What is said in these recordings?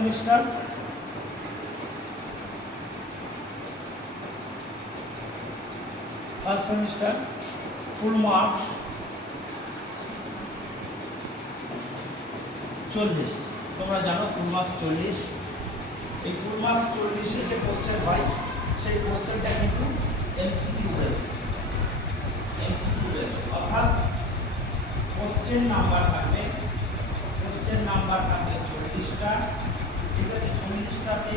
Semester full marks 40। তোমরা জানো full marks 40। এই ফুল মার্কস 40 যে কোশ্চেন হয় সেই কোশ্চেনটা কিন্তু এমসিকিউ বেস, অর্থাৎ কোশ্চেন নাম্বার থাকবে 40টা। ঠিক আছে, 40টাতে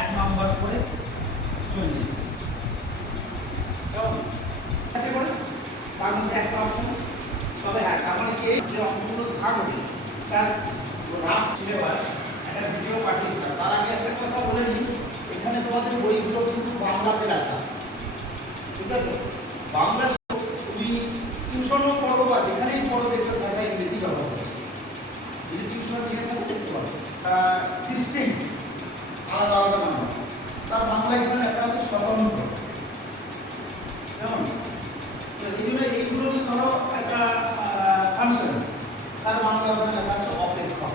1 নাম্বার করে 40 কেমন করে, তার মধ্যে একটা অপশন। তবে হ্যাঁ, তার মানে এই যে অঙ্কগুলো থাকবে তার রাফ সিলেবাস একটা ভিডিও পাঠিয়েছিলাম। তার আগে একটা কথা বলে নিই, এখানে তোমাদের বইগুলো কিন্তু বাংলাতে লেখা। ঠিক আছে, বাংলা তুমি টিউশনও পড়ো বা যেখানেই পড়ো দেখবে স্যাররা ইংরেজি ব্যবহার করছে। যদি টিউশন দিয়ে থাকো দেখতে পারো ডিস্টিংক্ট আলাদা আলাদা নাম্বার, তার বাংলা এখানে লেখা আছে স্বতন্ত্র। কেমন? তো এইগুলো ধরো একটা ফাংশন, তার বাংলা ওখানে লেখা আছে অপেক্ষক।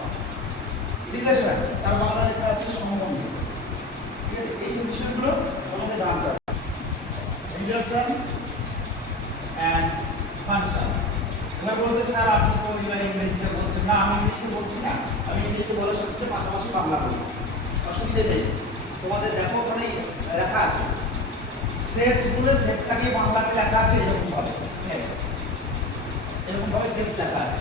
রিলেশন, তার বাংলা লেখা আছে সমবন্ধ। ঠিক আছে, এই যে বিষয়গুলো তোমাকে জানতে হবে। Relation and function. এবার বলতে স্যার আপনি তো ইংরেজিতে বলছেন। না, আমি ইংরেজিতে বলছি না, আমি ইংরেজিতে বলার সাথে পাশাপাশি বাংলা বলবো, অসুবিধা নেই। তোমাদের দেখো ওখানে লেখা আছে সেটস বলে, সেটটাকে বাংলাতে লেখা আছে এরকম ভাবে সেটস লেখা আছে।